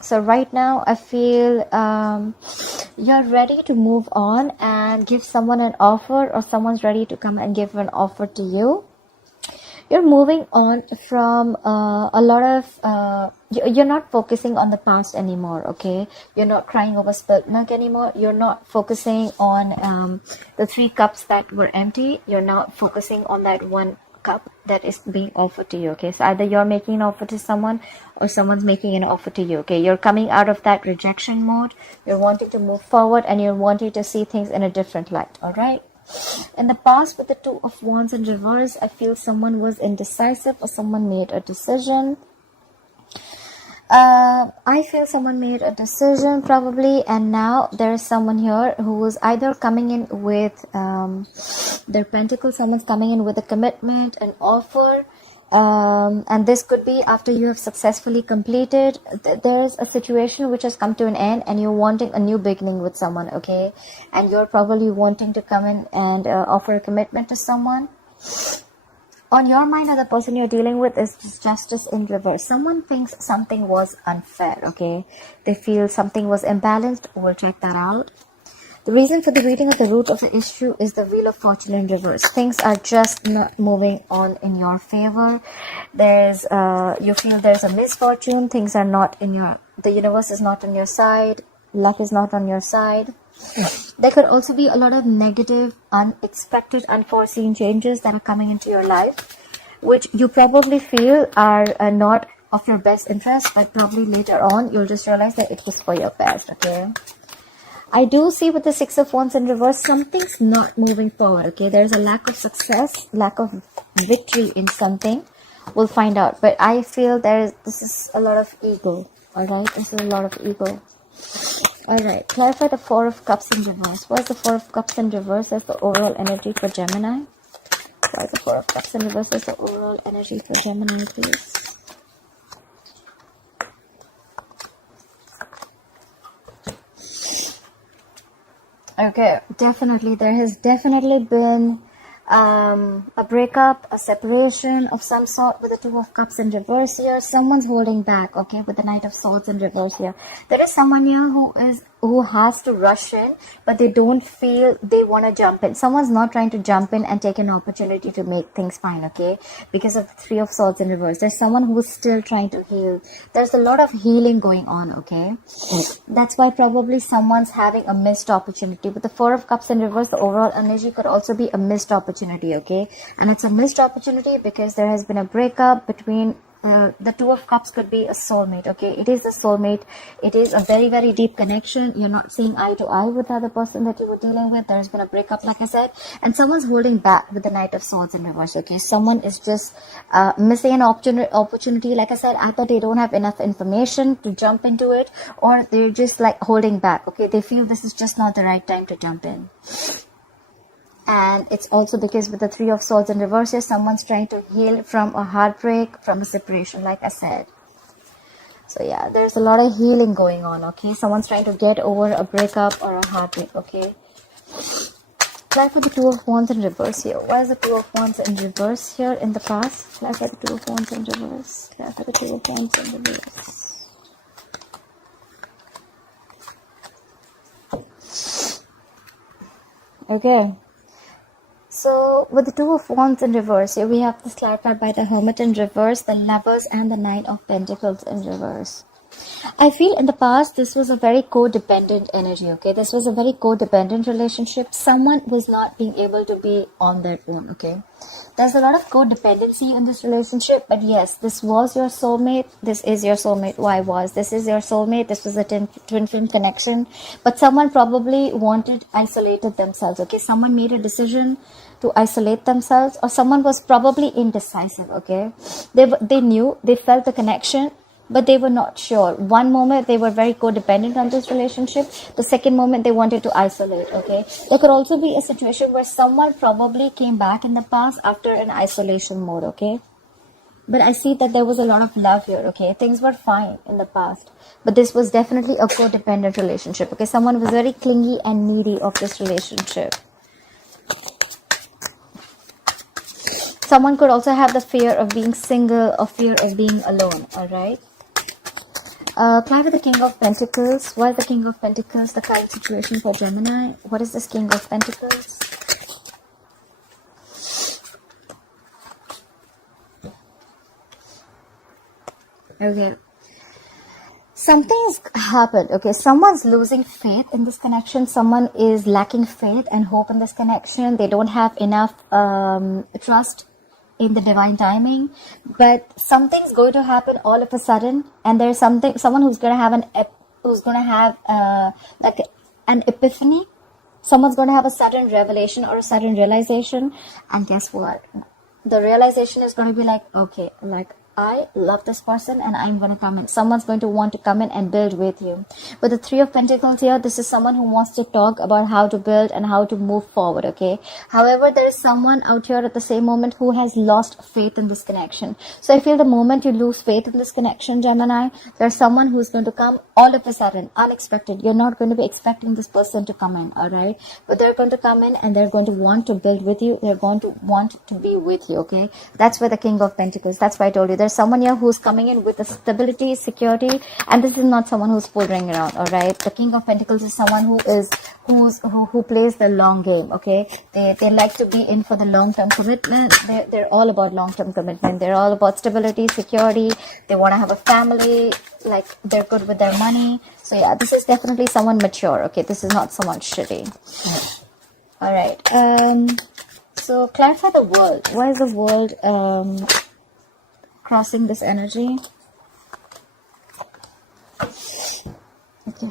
So right now I feel you're ready to move on and give someone an offer, or someone's ready to come and give an offer to you. You're moving on from a lot of you're not focusing on the past anymore, okay? You're not crying over spilt milk anymore. You're not focusing on the 3 cups that were empty. You're not focusing on that 1 cup that is being offered to you, okay? So either you're making an offer to someone, or someone's making an offer to you, okay? You're coming out of that rejection mode. You're wanting to move forward, and you're wanting to see things in a different light. All right. In the past, with the 2 of Wands in reverse, I feel someone was indecisive, or someone made a decision. I feel someone made a decision probably, and now there is someone here who is either coming in with their pentacle. Someone's coming in with a commitment, an offer, and this could be after you have successfully completed. There's a situation which has come to an end, and you're wanting a new beginning with someone, okay? And you're probably wanting to come in and offer a commitment to someone. On your mind, or the person you're dealing with, is justice in reverse. Someone thinks something was unfair, okay? They feel something was imbalanced. We'll check that out. The reason for the reading of the root of the issue is the Wheel of Fortune in reverse. Things are just not moving on in your favor. You feel there's a misfortune. Things are not in the universe is not on your side. Luck is not on your side. There could also be a lot of negative, unexpected, unforeseen changes that are coming into your life, which you probably feel are not of your best interest, but probably later on you'll just realize that it was for your best, okay? I do see with the 6 of Wands in reverse, something's not moving forward, okay? There's a lack of success, lack of victory in something. We'll find out, but I feel this is a lot of ego, all right? This is a lot of ego. All right, clarify the 4 of Cups in reverse. What is the 4 of Cups in reverse as the overall energy for Gemini? What is the 4 of Cups in reverse as the overall energy for Gemini, please? Okay, definitely. There has definitely been a breakup, a separation of some sort with the 2 of Cups in reverse here. Someone's holding back, okay, with the Knight of Swords in reverse here. There is someone here who has to rush in, but they don't feel they want to jump in. Someone's not trying to jump in and take an opportunity to make things fine, okay, because of the 3 of Swords in reverse. There's someone who's still trying to heal. There's a lot of healing going on, okay? That's why probably someone's having a missed opportunity. With the 4 of Cups in reverse, the overall energy could also be a missed opportunity, okay? And it's a missed opportunity because there has been a breakup between the 2 of Cups. Could be a soulmate, okay? It is a soulmate. It is a very, very deep connection. You're not seeing eye to eye with the other person that you were dealing with. There's been a breakup, like I said, and someone's holding back with the Knight of Swords in reverse, okay? Someone is just missing an opportunity. Like I said, either they don't have enough information to jump into it, or they're just like holding back, okay? They feel this is just not the right time to jump in. And it's also because with the 3 of Swords in reverse, someone's trying to heal from a heartbreak, from a separation, like I said. So yeah, there's a lot of healing going on, okay? Someone's trying to get over a breakup or a heartbreak, okay? Apply for the 2 of Wands in reverse here. Why is the 2 of Wands in reverse here in the past? Apply for the 2 of Wands in reverse. Apply for the 2 of Wands in reverse. Okay. So with the 2 of Wands in reverse, here we have this clarified by the Hermit in reverse, the Lovers, and the 9 of Pentacles in reverse. I feel in the past this was a very codependent energy, okay? This was a very codependent relationship. Someone was not being able to be on their own, okay? There's a lot of codependency in this relationship, but yes, this was your soulmate. This is your soulmate. Why was? This is your soulmate. This was a twin flame connection, but someone probably isolated themselves, okay? Someone made a decision to isolate themselves, or someone was probably indecisive, okay? They knew, they felt the connection, but they were not sure. One moment they were very codependent on this relationship. The second moment they wanted to isolate, okay? There could also be a situation where someone probably came back in the past after an isolation mode, okay? But I see that there was a lot of love here, okay? Things were fine in the past, but this was definitely a codependent relationship, okay? Someone was very clingy and needy of this relationship. Someone could also have the fear of being single or fear of being alone, all right? Clarify the King of Pentacles. Why is the King of Pentacles the current situation for Gemini? What is this King of Pentacles? Okay. Something's happened. Okay, someone's losing faith in this connection. Someone is lacking faith and hope in this connection. They don't have enough trust in the divine timing, but something's going to happen all of a sudden, and there's someone who's going to have like an epiphany. Someone's going to have a sudden revelation or a sudden realization, and guess what? The realization is going to be like, okay, like, I love this person and I'm going to come in. Someone's going to want to come in and build with you. With the Three of Pentacles here, this is someone who wants to talk about how to build and how to move forward, okay? However, there is someone out here at the same moment who has lost faith in this connection. So I feel the moment you lose faith in this connection, Gemini, there's someone who's going to come all of a sudden, unexpected. You're not going to be expecting this person to come in, all right? But they're going to come in and they're going to want to build with you. They're going to want to be with you, okay? That's where the King of Pentacles, that's why I told you. There's someone here who's coming in with a stability, security, and this is not someone who's fooling around, all right? The King of Pentacles is someone who plays the long game, okay? They like to be in for the long-term commitment. They're all about long-term commitment. They're all about stability, security. They want to have a family, like they're good with their money. So yeah, this is definitely someone mature, okay? This is not someone shitty. All right. So clarify the world. Why is the world crossing this energy? Okay.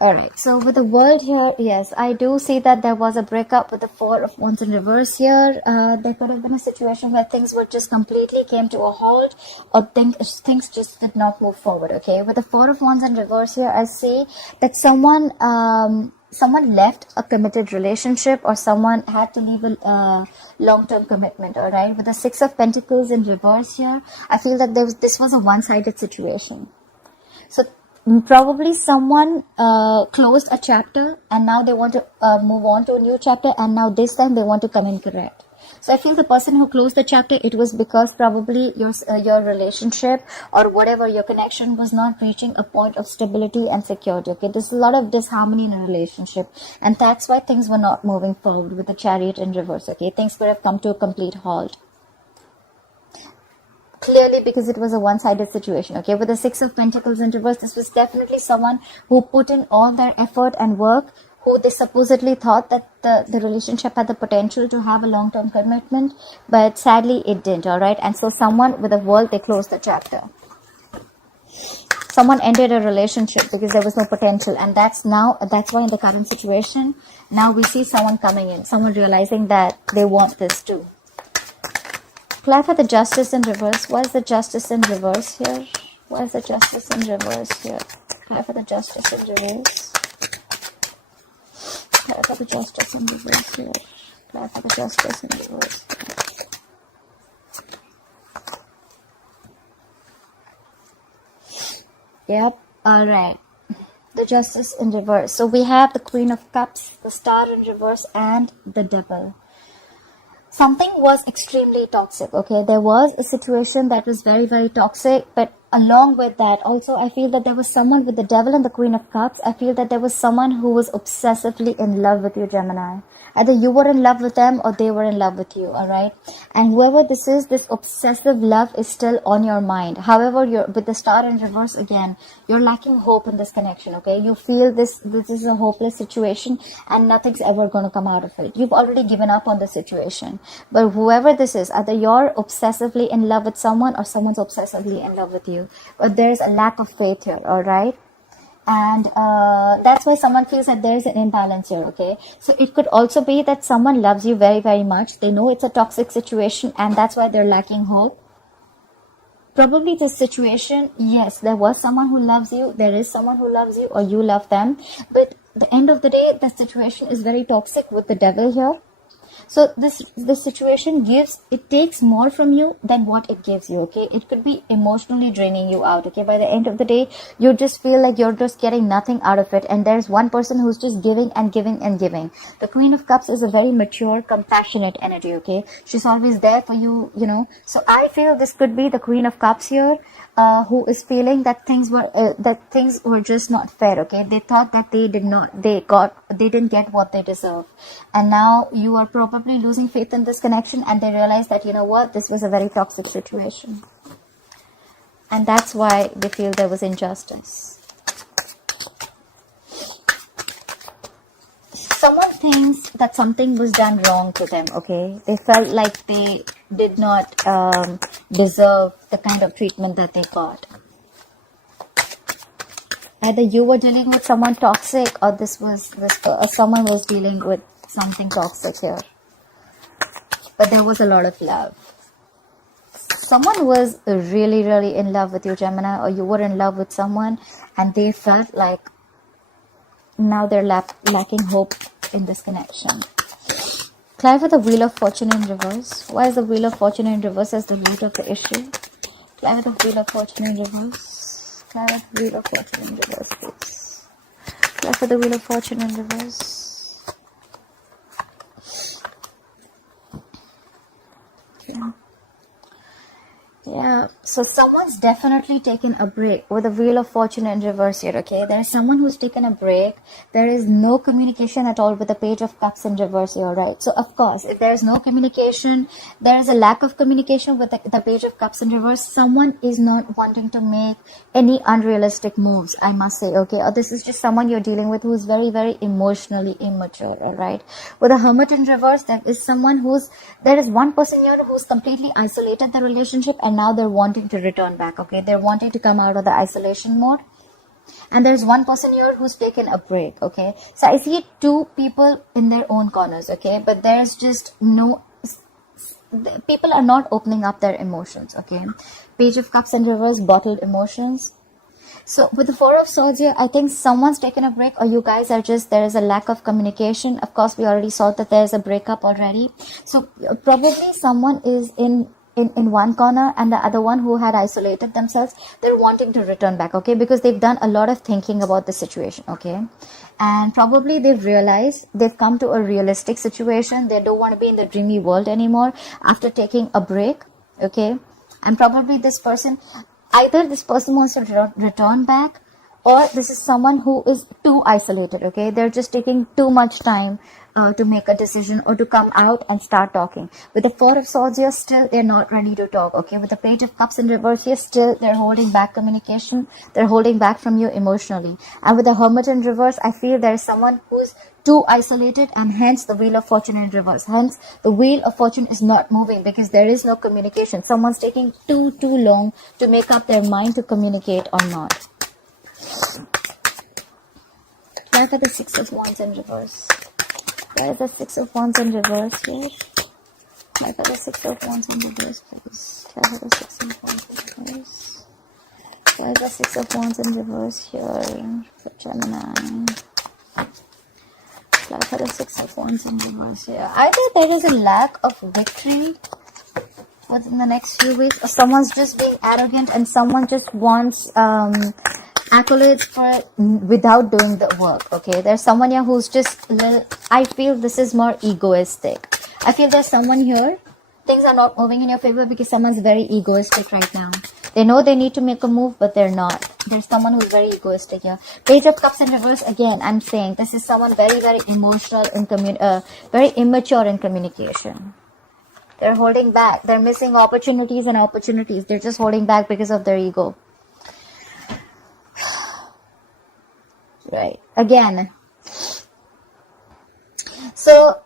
All right. So with the world here, yes, I do see that there was a breakup with the Four of Wands in reverse here. There could have been a situation where things were just completely came to a halt, or things just did not move forward. Okay. With the Four of Wands in reverse here, I see that someone left a committed relationship, or someone had to leave a long-term commitment, all right? With the Six of Pentacles in reverse here, I feel that this was a one-sided situation. So probably someone closed a chapter and now they want to move on to a new chapter, and now this time they want to come in correct. So I feel the person who closed the chapter, it was because probably your relationship or whatever, your connection was not reaching a point of stability and security. Okay, there's a lot of disharmony in a relationship, and that's why things were not moving forward with the Chariot in reverse. Okay, things could have come to a complete halt. Clearly, because it was a one-sided situation. Okay, with the Six of Pentacles in reverse, this was definitely someone who put in all their effort and work, who they supposedly thought that the relationship had the potential to have a long-term commitment, but sadly it didn't, all right? And so someone with the world, they closed the chapter. Someone ended a relationship because there was no potential, and that's why in the current situation, now we see someone coming in, someone realizing that they want this too. Clarify the Justice in reverse. Why is the Justice in reverse here? Why is the Justice in reverse here? Clarify the Justice in reverse. Clarify the Justice in reverse here. Clarify the Justice in reverse. Yep. All right. The Justice in reverse. So we have the Queen of Cups, the Star in reverse, and the Devil. Something was extremely toxic. Okay, there was a situation that was very, very toxic, but along with that, also I feel that there was someone with the Devil and the Queen of Cups. I feel that there was someone who was obsessively in love with you, Gemini. Either you were in love with them or they were in love with you, all right? And whoever this is, this obsessive love is still on your mind. However, with the Star in reverse again, you're lacking hope in this connection, okay? You feel this is a hopeless situation and nothing's ever going to come out of it. You've already given up on the situation. But whoever this is, either you're obsessively in love with someone or someone's obsessively in love with you. But there's a lack of faith here, all right? And that's why someone feels that there's an imbalance here, okay? So it could also be that someone loves you very, very much. They know it's a toxic situation and that's why they're lacking hope. Probably this situation, yes, there was someone who loves you. There is someone who loves you, or you love them. But at the end of the day, the situation is very toxic with the Devil here. So this situation takes more from you than what it gives you, okay? It could be emotionally draining you out, okay? By the end of the day, you just feel like you're just getting nothing out of it, and there's one person who's just giving and giving and giving. The Queen of Cups is a very mature, compassionate energy, okay? She's always there for you, you know. So I feel this could be the Queen of Cups here, who is feeling that things were just not fair, okay? They thought that they didn't get what they deserve, and now you are probably losing faith in this connection, and they realize that, you know what, this was a very toxic situation, and that's why they feel there was injustice. Someone thinks that something was done wrong to them, okay? They felt like they did not deserve the kind of treatment that they got. Either you were dealing with someone toxic, or someone was dealing with something toxic here. But there was a lot of love. Someone was really, really in love with you, Gemini, or you were in love with someone, and they felt like now they're lacking hope in this connection. Clarify the Wheel of Fortune in reverse. Why is the Wheel of Fortune in reverse as the root of the issue? Clarify the Wheel of Fortune in reverse. Clarify the Wheel of Fortune in reverse, please. Clarify the Wheel of Fortune in reverse. Yeah, so someone's definitely taken a break with the Wheel of Fortune in reverse here, okay? There is someone who's taken a break. There is no communication at all with the Page of Cups in reverse here, right? So, of course, if there is no communication, there is a lack of communication with the Page of Cups in reverse. Someone is not wanting to make any unrealistic moves, I must say, okay? Or this is just someone you're dealing with who is very, very emotionally immature, all right? With the Hermit in reverse, there is one person here who's completely isolated the relationship, and now they're wanting to return back, okay? They're wanting to come out of the isolation mode. And there's one person here who's taken a break, okay? So I see two people in their own corners, okay? But there's just people are not opening up their emotions, okay? Page of Cups in reverse, bottled emotions. So with the Four of Swords here, I think someone's taken a break, or you guys are there is a lack of communication. Of course, we already saw that there's a breakup already. So probably someone is in one corner, and the other one who had isolated themselves, they're wanting to return back, okay? Because they've done a lot of thinking about the situation, okay? And probably they've realized they've come to a realistic situation. They don't want to be in the dreamy world anymore after taking a break, okay? And probably either this person wants to return back, or this is someone who is too isolated, okay? They're just taking too much time to make a decision or to come out and start talking. With the Four of Swords here, still they're not ready to talk, okay? With the Page of Cups in reverse here, still they're holding back communication. They're holding back from you emotionally. And with the Hermit in reverse, I feel there's someone who's too isolated, and hence the Wheel of Fortune in reverse. Hence the Wheel of Fortune is not moving because there is no communication. Someone's taking too long to make up their mind to communicate or not. Clarify the Six of Wands in reverse. Clarify the Six of Wands in reverse here. Clarify the Six of Wands in reverse, please. Clarify the Six of Wands in reverse. Clarify the Six of Wands in reverse here for Gemini. Clarify the Six of Wands in reverse here. Either there is a lack of victory within the next few weeks, or someone's just being arrogant and someone just wants accolades without doing the work, okay? There's someone here who's just I feel this is more egoistic. I feel there's someone here, things are not moving in your favor because someone's very egoistic right now. They know they need to make a move, but they're not. There's someone who's very egoistic here. Page of Cups in reverse, again, I'm saying this is someone very, very emotional, very immature in communication. They're holding back. They're missing opportunities and opportunities. They're just holding back because of their ego. Right. Again. So,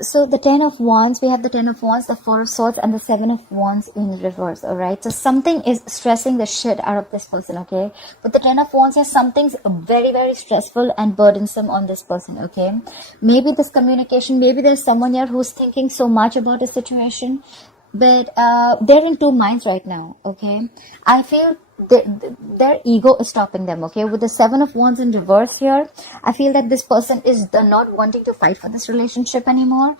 so the Ten of Wands, we have the Ten of Wands, the Four of Swords, and the Seven of Wands in reverse, alright? So something is stressing the shit out of this person, okay? With the Ten of Wands here, something's very, very stressful and burdensome on this person, okay? Maybe this communication, maybe there's someone here who's thinking so much about a situation, but they're in two minds right now, okay? I feel their ego is stopping them, okay? With the Seven of Wands in reverse here, I feel that this person is not wanting to fight for this relationship anymore.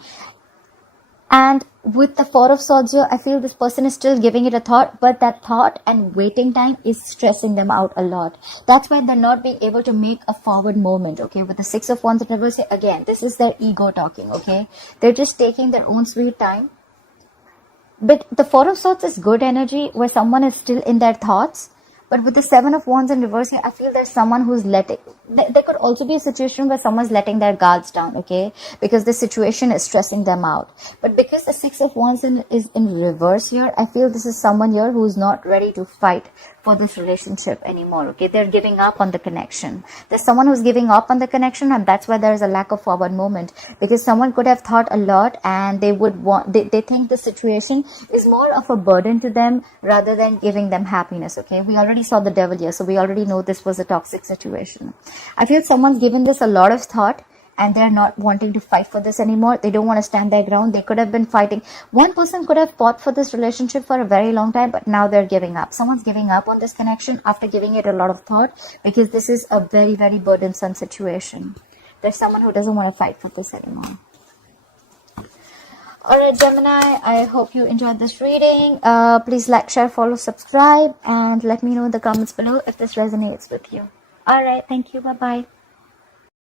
And with the Four of Swords here, I feel this person is still giving it a thought, but that thought and waiting time is stressing them out a lot. That's why they're not being able to make a forward movement, okay? With the Six of Wands in reverse, again, this is their ego talking, okay? They're just taking their own sweet time. But the Four of Swords is good energy where someone is still in their thoughts. But with the Seven of Wands in reverse, I feel there's someone who's letting... There could also be a situation where someone's letting their guards down, okay? Because the situation is stressing them out. But because the Six of Wands is in reverse here, I feel this is someone here who's not ready to fight for this relationship anymore, okay? They're giving up on the connection. There's someone who's giving up on the connection, and that's why there's a lack of forward movement. Because someone could have thought a lot, and they would want... They think the situation is more of a burden to them rather than giving them happiness, okay? We already saw the devil here, so we already know this was a toxic situation. I feel someone's given this a lot of thought and they're not wanting to fight for this anymore. They don't want to stand their ground. They could have been fighting. One person could have fought for this relationship for a very long time, but now they're giving up. Someone's giving up on this connection after giving it a lot of thought because this is a very, very burdensome situation. There's someone who doesn't want to fight for this anymore. Alright, Gemini, I hope you enjoyed this reading. Please like, share, follow, subscribe, and let me know in the comments below if this resonates with you. Alright, thank you. Bye-bye.